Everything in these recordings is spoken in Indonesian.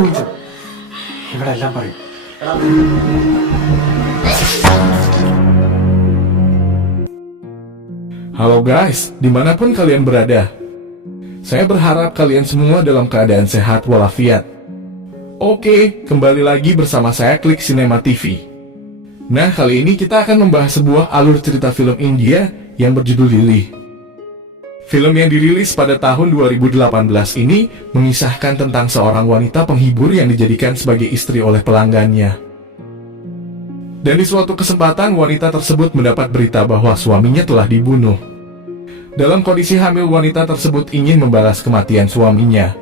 ചോദിച്ചോ? ഇവിടെ എല്ലാം പറയും. Halo guys, dimanapun kalian berada. Saya berharap kalian semua dalam keadaan sehat walafiat. Oke, kembali lagi bersama saya Klik Cinema TV. Nah, kali ini kita akan membahas sebuah alur cerita film India yang berjudul Lily. Film yang dirilis pada tahun 2018 ini mengisahkan tentang seorang wanita penghibur yang dijadikan sebagai istri oleh pelanggannya. Dan di suatu kesempatan wanita tersebut mendapat berita bahwa suaminya telah dibunuh. Dalam kondisi hamil, wanita tersebut ingin membalas kematian suaminya.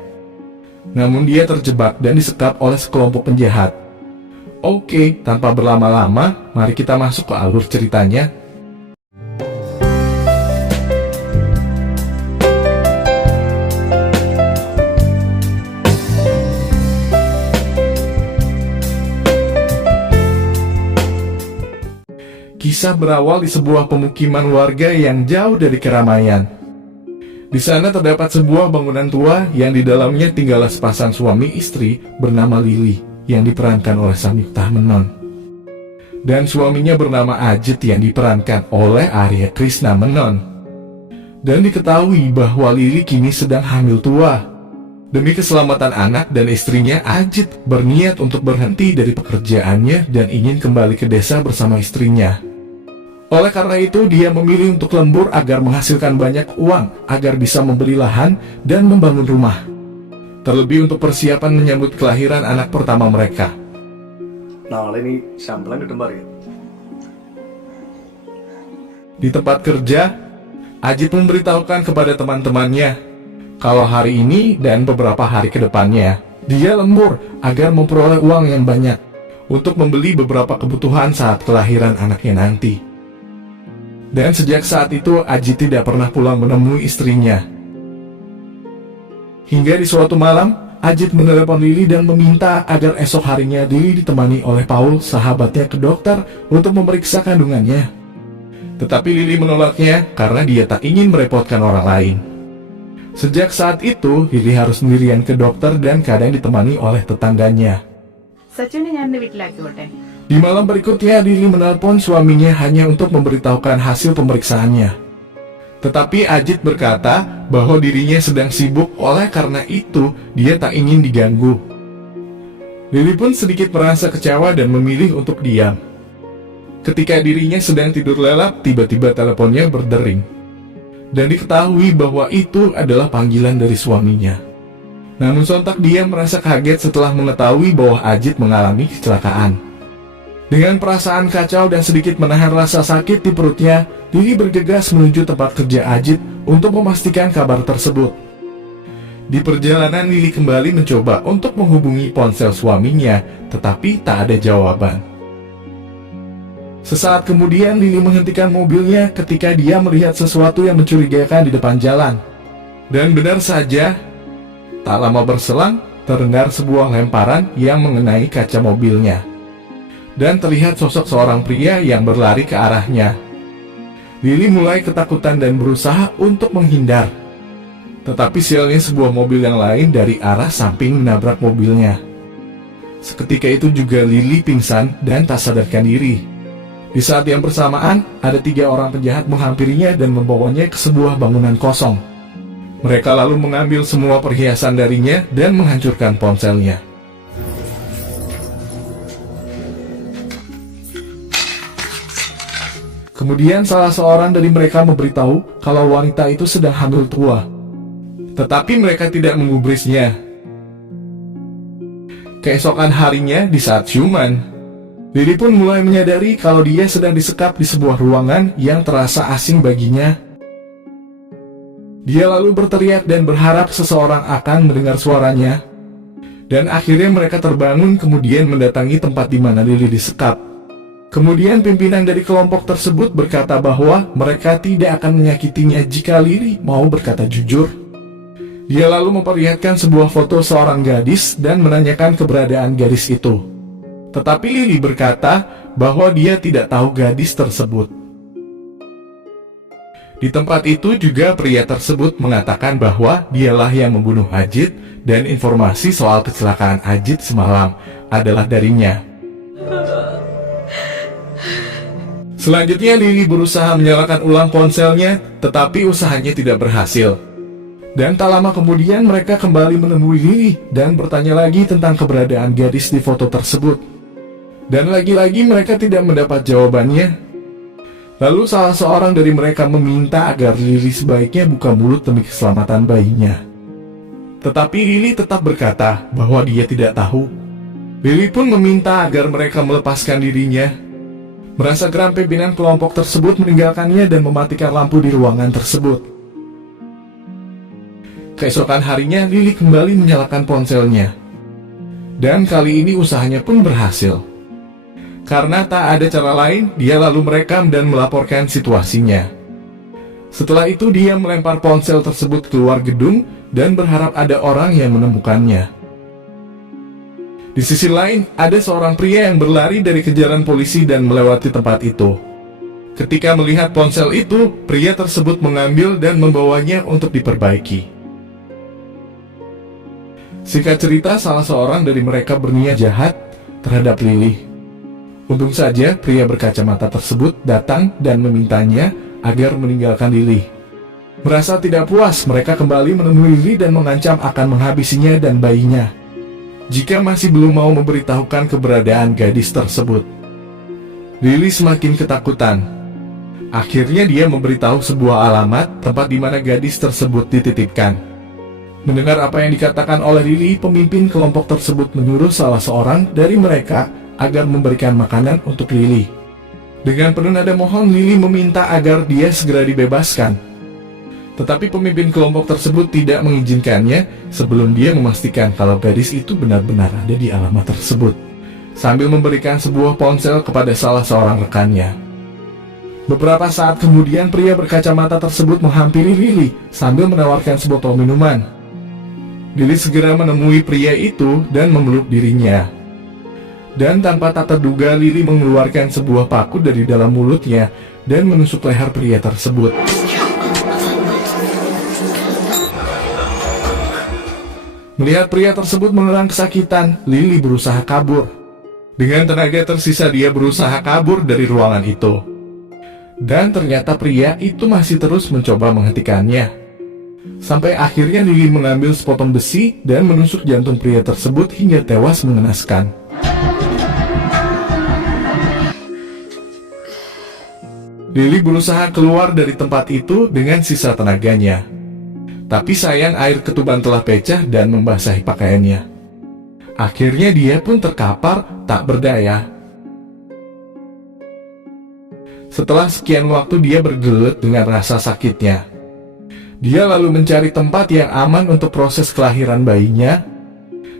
Namun dia terjebak dan disekap oleh sekelompok penjahat. Oke, tanpa berlama-lama, mari kita masuk ke alur ceritanya. Kisah berawal di sebuah pemukiman warga yang jauh dari keramaian. Di sana terdapat sebuah bangunan tua yang di dalamnya tinggallah sepasang suami istri bernama Lily yang diperankan oleh Samyukta Menon. Dan suaminya bernama Ajit yang diperankan oleh Arya Krishna Menon. Dan diketahui bahwa Lily kini sedang hamil tua. Demi keselamatan anak dan istrinya, Ajit berniat untuk berhenti dari pekerjaannya dan ingin kembali ke desa bersama istrinya. Oleh karena itu, dia memilih untuk lembur agar menghasilkan banyak uang, agar bisa membeli lahan dan membangun rumah. Terlebih untuk persiapan menyambut kelahiran anak pertama mereka. നാളെ നീ ശമ്പളം കിട്ടുമ്പോ അറിയാം. Di tempat kerja, Ajit memberitahukan kepada teman-temannya kalau hari ini dan beberapa hari ke depannya, dia lembur agar memperoleh uang yang banyak untuk membeli beberapa kebutuhan saat kelahiran anaknya nanti. Dan sejak saat itu, Ajit tidak pernah pulang menemui istrinya. Hingga di suatu malam, Ajit menelepon Lily dan meminta agar esok harinya Lily ditemani oleh Paul, sahabatnya, ke dokter untuk memeriksa kandungannya. Tetapi Lily menolaknya karena dia tak ingin merepotkan orang lain. Sejak saat itu, Lily harus sendirian ke dokter dan kadang ditemani oleh tetangganya. സച്ചുവിനെ ഞാൻ എന്റെ വീട്ടിലാക്കിക്കോട്ടെ. Di malam berikutnya, Lily menelpon suaminya hanya untuk memberitahukan hasil pemeriksaannya. Tetapi Ajit berkata bahwa dirinya sedang sibuk, oleh karena itu dia tak ingin diganggu. Lily pun sedikit merasa kecewa dan memilih untuk diam. Ketika dirinya sedang tidur lelap, tiba-tiba teleponnya berdering. Dan diketahui bahwa itu adalah panggilan dari suaminya. Namun sontak dia merasa kaget setelah mengetahui bahwa Ajit mengalami kecelakaan. Dengan perasaan kacau dan sedikit menahan rasa sakit di perutnya, Lily bergegas menuju tempat kerja Ajit untuk memastikan kabar tersebut. Di perjalanan, Lily kembali mencoba untuk menghubungi ponsel suaminya, tetapi tak ada jawaban. Sesaat kemudian, Lily menghentikan mobilnya ketika dia melihat sesuatu yang mencurigakan di depan jalan. Dan benar saja, tak lama berselang, terdengar sebuah lemparan yang mengenai kaca mobilnya. Dan terlihat sosok seorang pria yang berlari ke arahnya. Lily mulai ketakutan dan berusaha untuk menghindar. Tetapi sialnya sebuah mobil yang lain dari arah samping menabrak mobilnya. Seketika itu juga Lily pingsan dan tak sadarkan diri. Di saat yang bersamaan, ada 3 orang penjahat menghampirinya dan membawanya ke sebuah bangunan kosong. Mereka lalu mengambil semua perhiasan darinya dan menghancurkan ponselnya. Kemudian salah seorang dari mereka memberitahu kalau wanita itu sedang hamil tua. Tetapi mereka tidak menggubrisnya. Keesokan harinya, di saat siuman, Lily pun mulai menyadari kalau dia sedang disekap di sebuah ruangan yang terasa asing baginya. Dia lalu berteriak dan berharap seseorang akan mendengar suaranya. Dan akhirnya mereka terbangun kemudian mendatangi tempat di mana Lily disekap. Kemudian pimpinan dari kelompok tersebut berkata bahwa mereka tidak akan menyakitinya jika Lily mau berkata jujur. Dia lalu memperlihatkan sebuah foto seorang gadis dan menanyakan keberadaan gadis itu. Tetapi Lily berkata bahwa dia tidak tahu gadis tersebut. Di tempat itu juga pria tersebut mengatakan bahwa dialah yang membunuh Ajit dan informasi soal kecelakaan Ajit semalam adalah darinya. Selanjutnya Lily berusaha menyalakan ulang ponselnya, tetapi usahanya tidak berhasil. Dan tak lama kemudian mereka kembali menemui Lily dan bertanya lagi tentang keberadaan gadis di foto tersebut. Dan lagi-lagi mereka tidak mendapat jawabannya. Lalu salah seorang dari mereka meminta agar Lily sebaiknya buka mulut demi keselamatan bayinya. Tetapi Lily tetap berkata bahwa dia tidak tahu. Lily pun meminta agar mereka melepaskan dirinya. Merasa geram, pimpinan kelompok tersebut meninggalkannya dan mematikan lampu di ruangan tersebut. Keesokan harinya Lily kembali menyalakan ponselnya. Dan kali ini usahanya pun berhasil. Karena tak ada cara lain, dia lalu merekam dan melaporkan situasinya. Setelah itu dia melempar ponsel tersebut keluar gedung dan berharap ada orang yang menemukannya. Di sisi lain, ada seorang pria yang berlari dari kejaran polisi dan melewati tempat itu. Ketika melihat ponsel itu, pria tersebut mengambil dan membawanya untuk diperbaiki. Singkat cerita, salah seorang dari mereka berniat jahat terhadap Lily. Untung saja pria berkacamata tersebut datang dan memintanya agar meninggalkan Lily. Merasa tidak puas, mereka kembali menemui Lily dan mengancam akan menghabisinya dan bayinya jika masih belum mau memberitahukan keberadaan gadis tersebut. Lily semakin ketakutan. Akhirnya dia memberitahu sebuah alamat tempat di mana gadis tersebut dititipkan. Mendengar apa yang dikatakan oleh Lily, pemimpin kelompok tersebut menyuruh salah seorang dari mereka agar memberikan makanan untuk Lily. Dengan penuh nada mohon, Lily meminta agar dia segera dibebaskan. Tetapi pemimpin kelompok tersebut tidak mengizinkannya sebelum dia memastikan kalau gadis itu benar-benar ada di alamat tersebut, sambil memberikan sebuah ponsel kepada salah seorang rekannya. Beberapa saat kemudian pria berkacamata tersebut menghampiri Lily sambil menawarkan sebotol minuman. Lily segera menemui pria itu dan memeluk dirinya. Dan tanpa tak terduga, Lily mengeluarkan sebuah paku dari dalam mulutnya dan menusuk leher pria tersebut. Melihat pria tersebut mengerang kesakitan, Lily berusaha kabur. Dengan tenaga tersisa dia berusaha kabur dari ruangan itu. Dan ternyata pria itu masih terus mencoba menghentikannya. Sampai akhirnya Lily mengambil sepotong besi dan menusuk jantung pria tersebut hingga tewas mengenaskan. Lily berusaha keluar dari tempat itu dengan sisa tenaganya. Tapi sayang air ketuban telah pecah dan membasahi pakaiannya. Akhirnya dia pun terkapar tak berdaya. Setelah sekian waktu dia bergelut dengan rasa sakitnya. Dia lalu mencari tempat yang aman untuk proses kelahiran bayinya.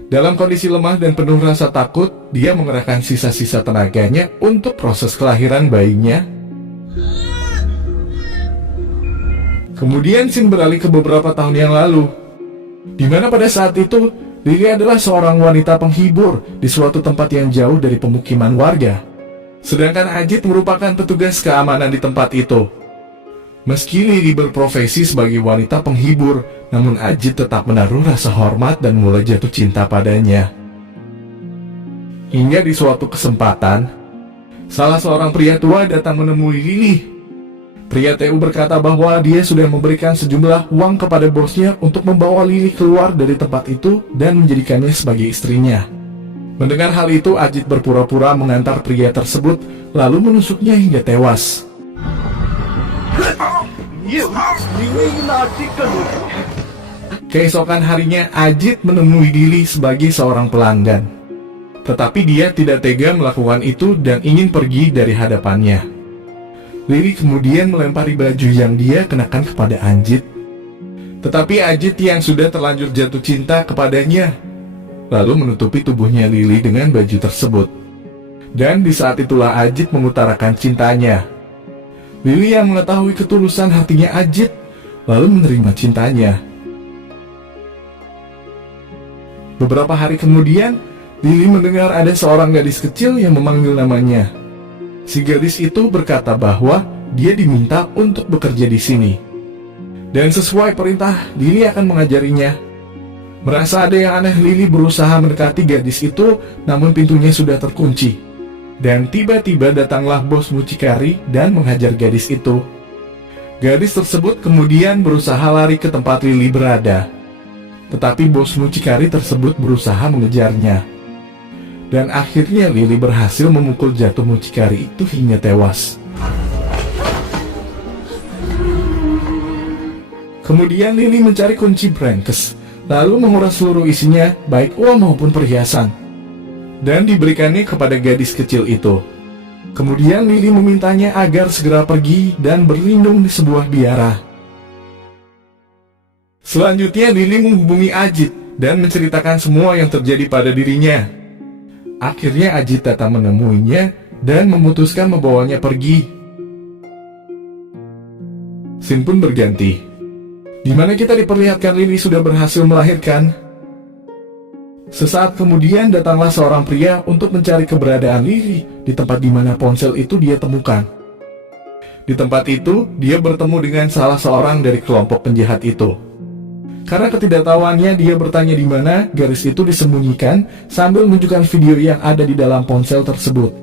Dalam kondisi lemah dan penuh rasa takut, dia mengerahkan sisa-sisa tenaganya untuk proses kelahiran bayinya. Kemudian scene beralih ke beberapa tahun yang lalu, di mana pada saat itu Lily adalah seorang wanita penghibur di suatu tempat yang jauh dari pemukiman warga. Sedangkan Ajit merupakan petugas keamanan di tempat itu. Meski Lily berprofesi sebagai wanita penghibur, namun Ajit tetap menaruh rasa hormat dan mulai jatuh cinta padanya. Hingga di suatu kesempatan, salah seorang pria tua datang menemui Lily. Pria TU berkata bahwa dia sudah memberikan sejumlah uang kepada bosnya untuk membawa Lily keluar dari tempat itu dan menjadikannya sebagai istrinya. Mendengar hal itu, Ajit berpura-pura mengantar pria tersebut, lalu menusuknya hingga tewas. Keesokan harinya, Ajit menemui Lily sebagai seorang pelanggan. Tetapi dia tidak tega melakukan itu dan ingin pergi dari hadapannya. Lily kemudian melempari baju yang dia kenakan kepada Ajit. Tetapi Ajit yang sudah terlanjur jatuh cinta kepadanya, lalu menutupi tubuhnya Lily dengan baju tersebut. Dan di saat itulah Ajit mengutarakan cintanya. Lily yang mengetahui ketulusan hatinya Ajit, lalu menerima cintanya. Beberapa hari kemudian, Lily mendengar ada seorang gadis kecil yang memanggil namanya. Si gadis itu berkata bahwa dia diminta untuk bekerja di sini. Dan sesuai perintah, Lily akan mengajarinya. Merasa ada yang aneh, Lily berusaha mendekati gadis itu, namun pintunya sudah terkunci. Dan tiba-tiba datanglah bos mucikari dan menghajar gadis itu. Gadis tersebut kemudian berusaha lari ke tempat Lily berada. Tetapi bos mucikari tersebut berusaha mengejarnya. Dan akhirnya Lily berhasil memukul jatuh mucikari itu hingga tewas. Kemudian Lily mencari kunci Brankes, lalu menguras seluruh isinya, baik uang maupun perhiasan, dan diberikannya kepada gadis kecil itu. Kemudian Lily memintanya agar segera pergi dan berlindung di sebuah biara. Selanjutnya Lily menghubungi Ajit dan menceritakan semua yang terjadi pada dirinya. Akhirnya Ajit datang menemuinya dan memutuskan membawanya pergi. Scene pun berganti, di mana kita diperlihatkan Lily sudah berhasil melahirkan. Sesaat kemudian datanglah seorang pria untuk mencari keberadaan Lily di tempat di mana ponsel itu dia temukan. Di tempat itu, dia bertemu dengan salah seorang dari kelompok penjahat itu. Karena ketidaktahuannya, dia bertanya di mana garis itu disembunyikan sambil menunjukkan video yang ada di dalam ponsel tersebut.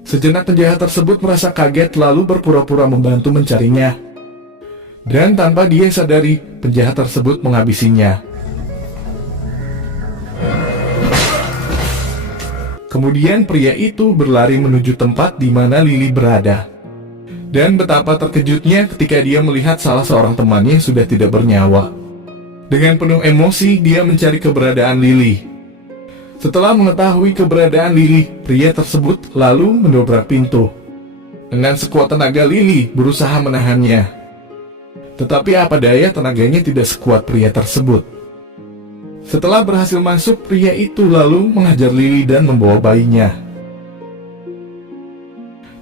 Sejenak penjahat tersebut merasa kaget lalu berpura-pura membantu mencarinya. Dan tanpa dia sadari, penjahat tersebut menghabisinya. Kemudian pria itu berlari menuju tempat di mana Lily berada. Dan betapa terkejutnya ketika dia melihat salah seorang temannya sudah tidak bernyawa. Dengan penuh emosi, dia mencari keberadaan Lily. Setelah mengetahui keberadaan Lily, pria tersebut lalu mendobrak pintu. Dengan sekuat tenaga, Lily berusaha menahannya. Tetapi apa daya, tenaganya tidak sekuat pria tersebut. Setelah berhasil masuk, pria itu lalu menghajar Lily dan membawa bayinya.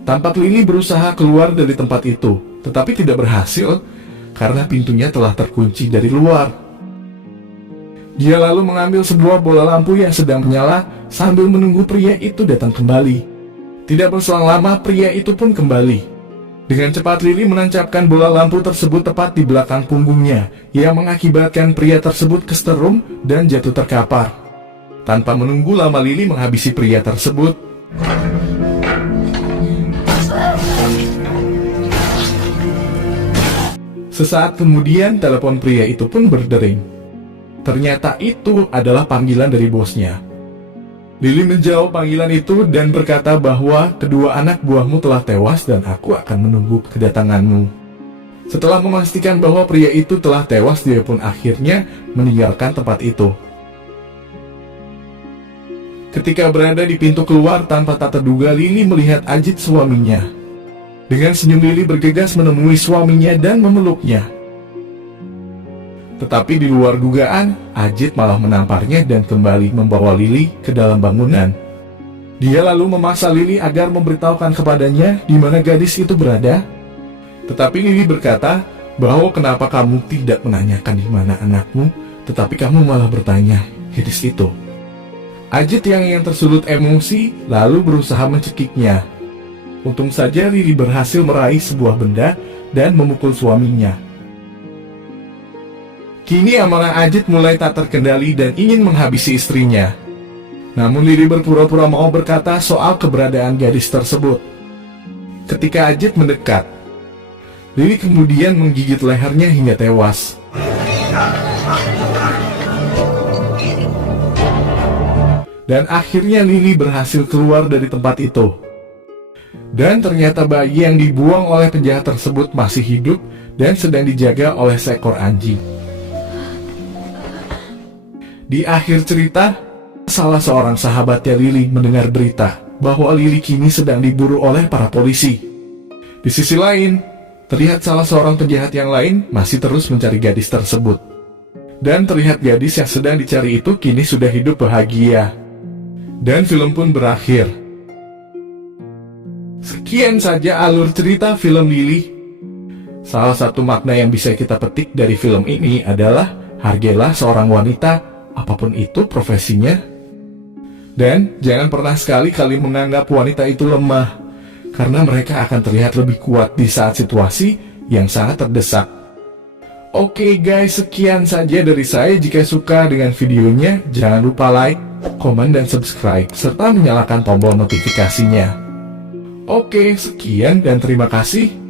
Tampak Lily berusaha keluar dari tempat itu, tetapi tidak berhasil karena pintunya telah terkunci dari luar. Dia lalu mengambil sebuah bola lampu yang sedang menyala sambil menunggu pria itu datang kembali. Tidak berselang lama, pria itu pun kembali. Dengan cepat Lily menancapkan bola lampu tersebut tepat di belakang punggungnya, yang mengakibatkan pria tersebut keseterum dan jatuh terkapar. Tanpa menunggu lama, Lily menghabisi pria tersebut. Sesaat kemudian, telepon pria itu pun berdering. Ternyata itu adalah panggilan dari bosnya. Lily menjawab panggilan itu dan berkata bahwa kedua anak buahmu telah tewas dan aku akan menunggu kedatanganmu. Setelah memastikan bahwa pria itu telah tewas, dia pun akhirnya meninggalkan tempat itu. Ketika berada di pintu keluar, tanpa tak terduga Lily melihat Ajit, suaminya. Dengan senyum, Lily bergegas menemui suaminya dan memeluknya. Tetapi di luar dugaan, Ajit malah menamparnya dan kembali membawa Lily ke dalam bangunan. Dia lalu memaksa Lily agar memberitahukan kepadanya di mana gadis itu berada. Tetapi Lily berkata bahwa kenapa kamu tidak menanyakan di mana anakmu, tetapi kamu malah bertanya gadis itu. Ajit yang tersulut emosi lalu berusaha mencekiknya. Untung saja Lily berhasil meraih sebuah benda dan memukul suaminya. Kini amarah Ajit mulai tak terkendali dan ingin menghabisi istrinya. Namun Lily berpura-pura mau berkata soal keberadaan gadis tersebut. Ketika Ajit mendekat, Lily kemudian menggigit lehernya hingga tewas. Dan akhirnya Lily berhasil keluar dari tempat itu. Dan ternyata bayi yang dibuang oleh penjahat tersebut masih hidup dan sedang dijaga oleh seekor anjing. Di akhir cerita, salah seorang sahabatnya Lily mendengar berita bahwa Lily kini sedang diburu oleh para polisi. Di sisi lain, terlihat salah seorang penjahat yang lain masih terus mencari gadis tersebut. Dan terlihat gadis yang sedang dicari itu kini sudah hidup bahagia. Dan film pun berakhir. Sekian saja alur cerita film Lily. Salah satu makna yang bisa kita petik dari film ini adalah hargailah seorang wanita apapun itu profesinya. Dan jangan pernah sekali-kali menganggap wanita itu lemah. karena mereka akan terlihat lebih kuat di saat situasi yang sangat terdesak. Oke guys, sekian saja dari saya. Jika suka dengan videonya, jangan lupa like, komen, dan subscribe, serta menyalakan tombol notifikasinya. Oke, sekian dan terima kasih.